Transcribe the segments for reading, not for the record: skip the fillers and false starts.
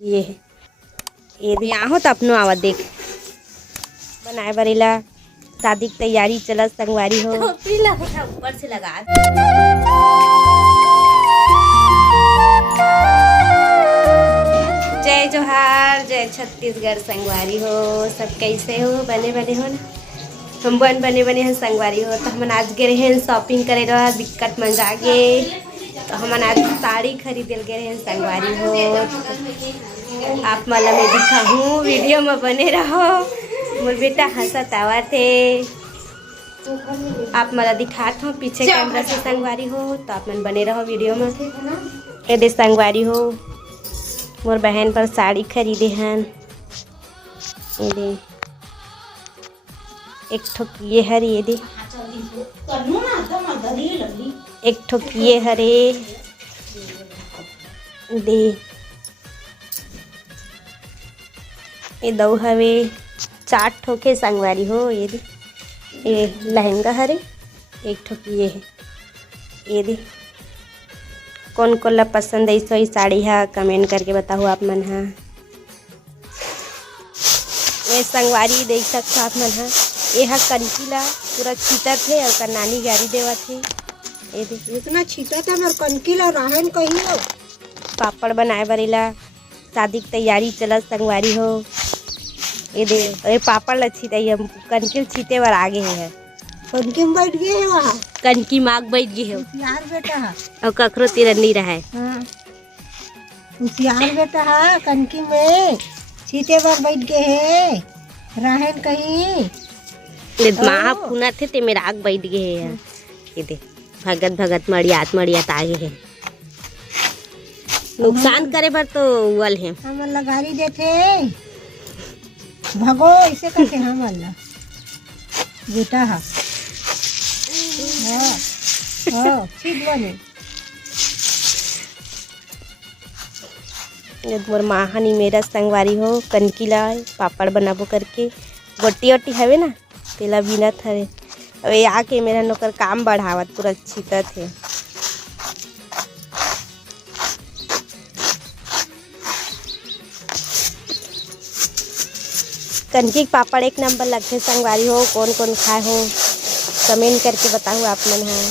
ये है ये यहाँ हो तो अपनो आवा देख बनाए बरेला शादी की तैयारी चला संगवारी हो ऊपर से लगा जय जोहार जय छत्तीसगढ़ संगवारी हो सब कैसे हो बने बने हो ना हम बने बने हैं संगवारी हो तो हम आज गए हैं शॉपिंग करे रहा दिक्कत मंगा गे तो हम आज साड़ी खरीदे गए हैं संगवारी हो आप मला मैं दिखा हूँ वीडियो में बने रहो मोर बेटा हंसत आवा थे आप मला दिखात हो पीछे कैमरा से संगवारी हो तो आप मन बने रहो वीडियो में ये दे संगवारी हो मोर बहन पर साड़ी खरीदे हैं ये दे एक ठोक ये हरे ये दे एक ठोक ये हरे दे ये दो हवे 4 ठोके संगवारी हो ये दे ये लहंगा हरे एक ठोक ये है ये दे कौन को ला पसंद है सो साड़ी है कमेंट करके बताओ आप मन हाँ ये संगवारी देख सकते आप मन हाँ ये हा कंची ला पूरा छीटा थे और नानी गाड़ी देवा थे ये देख इतना छीटा था और कंकी ला रहन कहीं हो पापड़ बनाए बरेला शादी की तैयारी चला संगवारी हो ये दे ये पापड़ ला छीटा ये कंकी छीटे बर आगे है कंकी में बैठ गए है वहाँ कंकी माग बैठ गई है होशियार बेटा है और कखरो तेरा नहीं रहा है होशियार बेटा है कंकी में छीटे पर बैठ गए है रहन कहीं महा पुना थे ते मेरा आग बैठ गए है ये दे भगत भगत मड़ियात आगे है नुकसान करे बर तो उवल है हम लगारी देते भगो ऐसे करके हम अल्लाह बेटा हा ठीक बने मोर महानी मेरा संगवारी हो कनकी ला पापड़ बनाबो करके गोटी ओटी हवे ना तेला बिना थरे अब आके मेरा नौकर काम बढ़ावत पूरा छीता थे कनकी पापड़ एक नंबर लगते संगवारी हो कौन कौन खाए हो कमेंट करके बताओ आप मन हाँ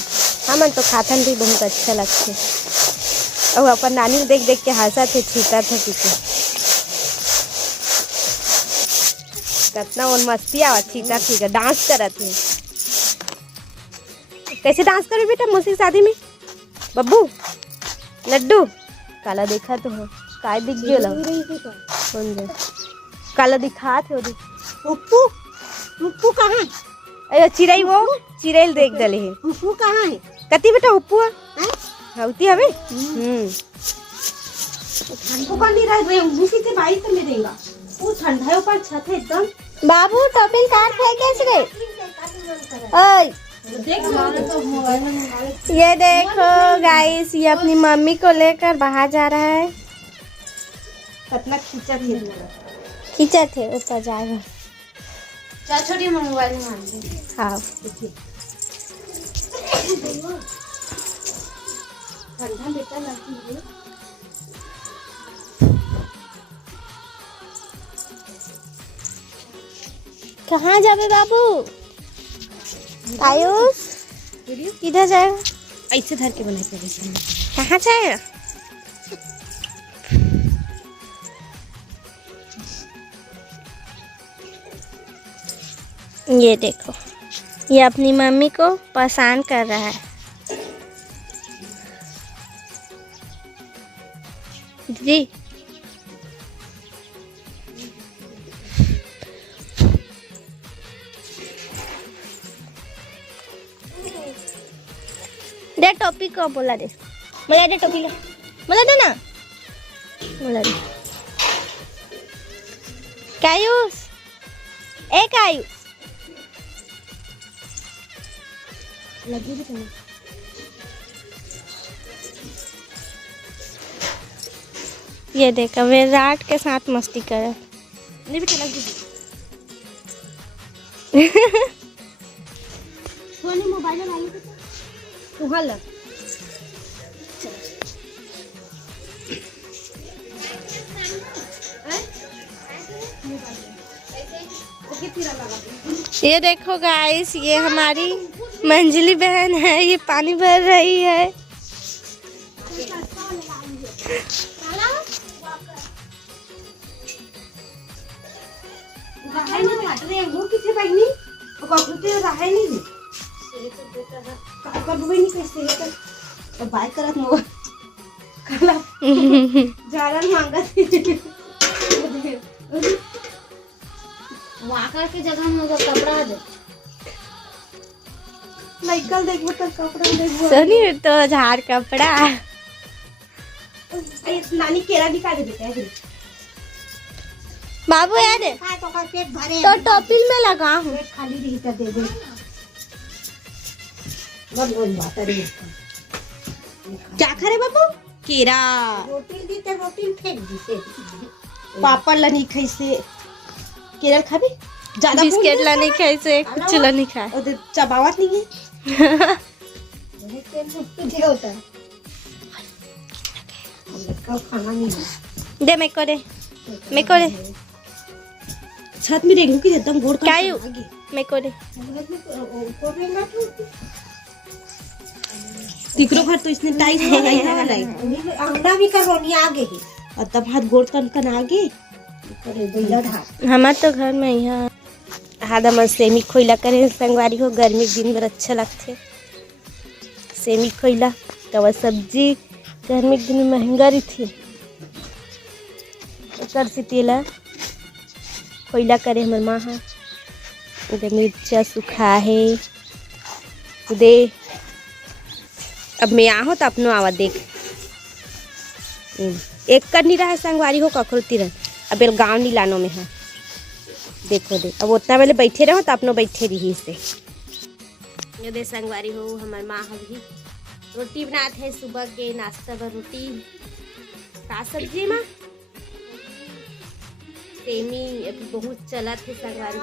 हमन तो खाथन भी बहुत अच्छा लगते और अपन नानी देख देख के हंसा थे छीता थे पीछे कितना और मस्ती आवा छीता ठीक है डांस करा थे कैसे डांस करे बेटा मौसी शादी में बब्बू लड्डू काला देखा तो हो काय दिख गया कौन दे काला दिखा थे उप्पू उप्पू कहाँ अरे चिड़ई वो चिड़ैल देख दले है उप्पू कहाँ है कती बेटा उप्पू हवती हवे ठंडो का नहीं रह उसी से बाई तो मिलेगा वो ठंडा है ऊपर छत है एकदम बाबू टॉपिंग काट फेंके से ओए ये देखो गाइस ये अपनी मम्मी को लेकर बाहर जा रहा है कितना खींचा थे ऊपर जाएगा चल छोटी मोबाइल में मान दे हाँ ठंडा बेटा लगती है कहाँ जावे बाबू आयुष किधर जाएगा ऐसे धर के बनाए कहाँ जाएगा ये देखो ये अपनी मम्मी को परेशान कर रहा है जी दे टोपी को बोला दे मला दे टोपी ले मला दे ना मला दे कायूस ए कायूस लगी भी तुम्हें ये देखो विराट के साथ मस्ती करे नहीं बेटा लगी सोनी मोबाइल में आई तू हल ये देखो गाइस, ये हमारी मंजली बहन है, ये पानी भर रही है। की जगह में कपड़ा दे निकल देखो तो कपड़ा देखो सोनी तो झाड़ कपड़ा नानी केरा भी काट देते हैं बाबू यार तो का पेट भरे तो टोपिल में लगा हूँ पेट खाली रही तो दे दे बहुत बोल बात है क्या खा रहे बाबू केरा रोटी दी तो रोटी फेंक दी से पापा ला नहीं खाई से केरल खाबे ज्यादा बिस्किट ला नहीं खाई से कुछ ला नहीं खाए और चबावत नहीं है तुझे होता है खाना नहीं है दे मेरे को दे छत में देखो कि एकदम गोड़ क्या है मेरे को दे तिकरो घर तो इसने टाइट लगाई है लाइक अंडा भी करवानी आगे ही और तब हाथ गोड़ तन आगे हमारे हमार तो घर में यहाँ आधा मन सेमी खोइला करे संगवारी हो गर्मी के दिन में अच्छा लगते सेमी खोइला कवा सब्जी गर्मी के दिन में महंगा रही थी कर से तेला खोइला करे हमार माँ हाँ उधर मिर्चा सूखा है उदे अब मैं आहो तो अपनो आवा देख एक कर नहीं रहा है संगवारी हो कखरो तिरन अब गाँव नहीं लानो में है देखो दे अब उतना पहले बैठे रहो तो अपनो बैठे रही से ये दे संगवारी हो हमार माँ अभी रोटी बनाते हैं सुबह के नाश्ता पर रोटी का सब्जी माँ सेमी अभी बहुत चला थे संगवारी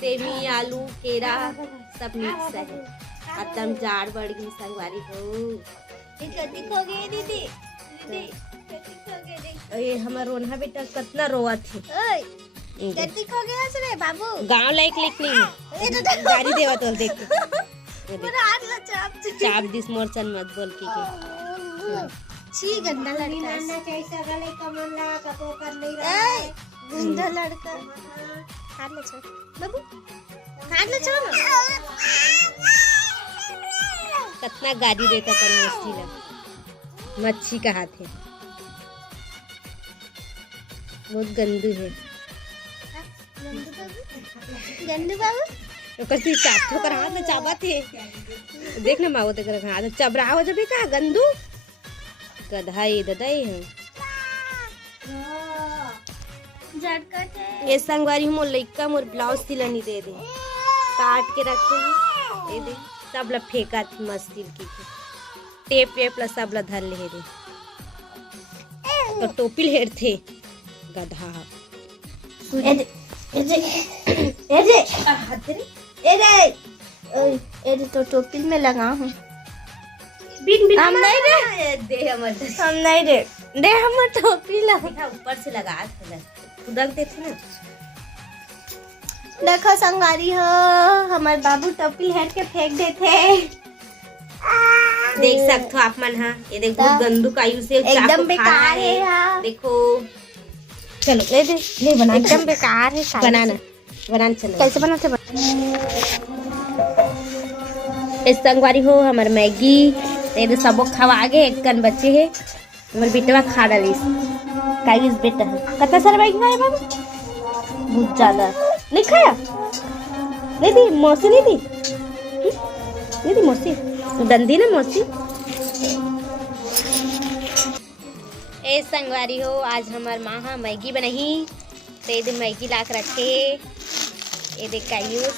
सेमी आलू केरा सब मिक्स है अब तम जाड़ बढ़ गई संगवारी हो दीदी ये हमार रोन्हा बेटा कितना रोआ थे बाबू गांव लायक लिख नहीं गाड़ी देवा तो देख चाप दिस मोरचन मत बोल के छी गंदा लड़का ना कैसा गले कमल ला कतो कर नहीं रहा है गंदा लड़का हाथ ले छोड़ बाबू हाथ ले छोड़ कितना गाड़ी देता कर मछली लग मच्छी का हाथ है बहुत गंदू है गंदू बाबू तो कसी चाप ठोकर हाथ में चाबा थे देख ना माओ तक हाथ चबरा हो जब का गंदू गधा ये ददाई है ये संगवारी मोर लइका मोर ब्लाउज सिलानी दे दे काट के रखे दे दे सब ला फेंका थी मस्ती की टेप वेप ला सब ला धर ले दे तो टोपिल हेर थे गधा तो टोपिल में लगा हूँ हम नहीं दे हम टोपी लगा ऊपर से लगा खुदक देते ना देखो संगवारी हो हमारे बाबू टोपी हेर के फेंक देते देख सकते हो आप मन हाँ ये देखो गंदू कायु से एकदम बेकार है देखो चलो ले बना एकदम बेकार है बनाना चलो कैसे बनाते इस संगवारी हो हमारे मैगी ये सबो खवा गे एक कन बच्चे है हमारे बेटवा खा डाली काइस बेटा है कितना सारा मैगी खाया बाबू बहुत ज्यादा नहीं खाया नहीं दी मौसी नहीं दी मौसी गंदी ना मौसी ए संगवारी हो आज हमार माँ हाँ मैगी बनाई तो ये मैगी ला के रखे ये देख कायूस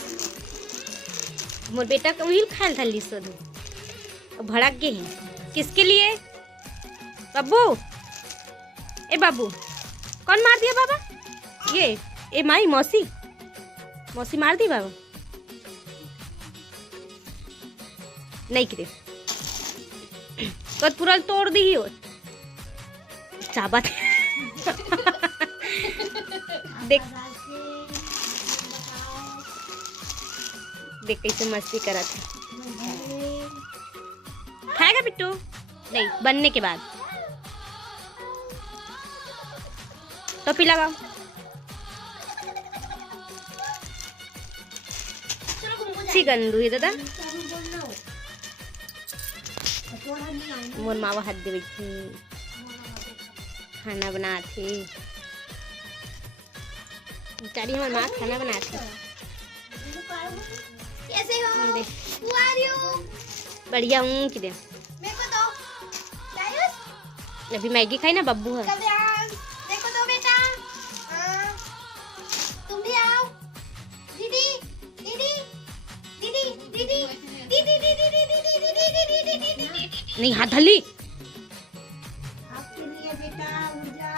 मोर बेटा का वही खाल था ली सोनू भड़क गए हैं किसके लिए बाबू ए बाबू कौन मार दिया बाबा ये माई मौसी मार दी बाबा नहीं करे कद पूरा तोड़ दी ही हो चाबा देख देख कैसे मस्ती करत है। खाएगा बिट्टू? नहीं, बनने के बाद टोपी लगाओ। सी गंदू है दादा मोर मावा हाथ दे खाना बनाते बेचारी हमार माँ खाना बनाती। कैसे हो? बढ़िया हूँ कि दे अभी मैगी खाई ना बब्बू है। देखो तो बेटा, तुम भी आओ। दीदी दीदी दीदी दीदी दीदी दीदी दीदी दीदी नहीं हाथ धली आपके लिए बेटा ऊर्जा।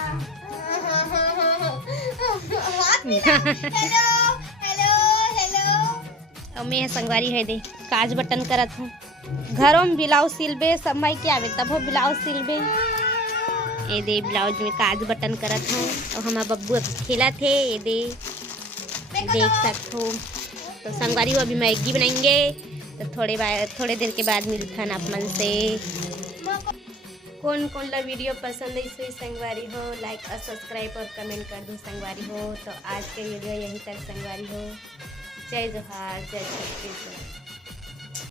Hello hello hello. और मैं संगवारी है दे काज बटन करत हूँ। घरों में ब्लाउज सिलबे सब माई के आवे तब हो ब्लाउज सिलबे। ये दे ब्लाउज में काज बटन करत हूँ और हमारा बब्बू अभी खेला थे। ये दे देख सकते हो। तो संगवारी हो अभी मैगी बनाएंगे तो थोड़े देर के बाद मिलता है आप मन से। कौन कौन ला वीडियो पसंद है इसे संगवारी हो लाइक और सब्सक्राइब और कमेंट कर दो संगवारी हो। तो आज के वीडियो यहीं तक संगवारी हो। जय जोहार जय छत्तीसगढ़।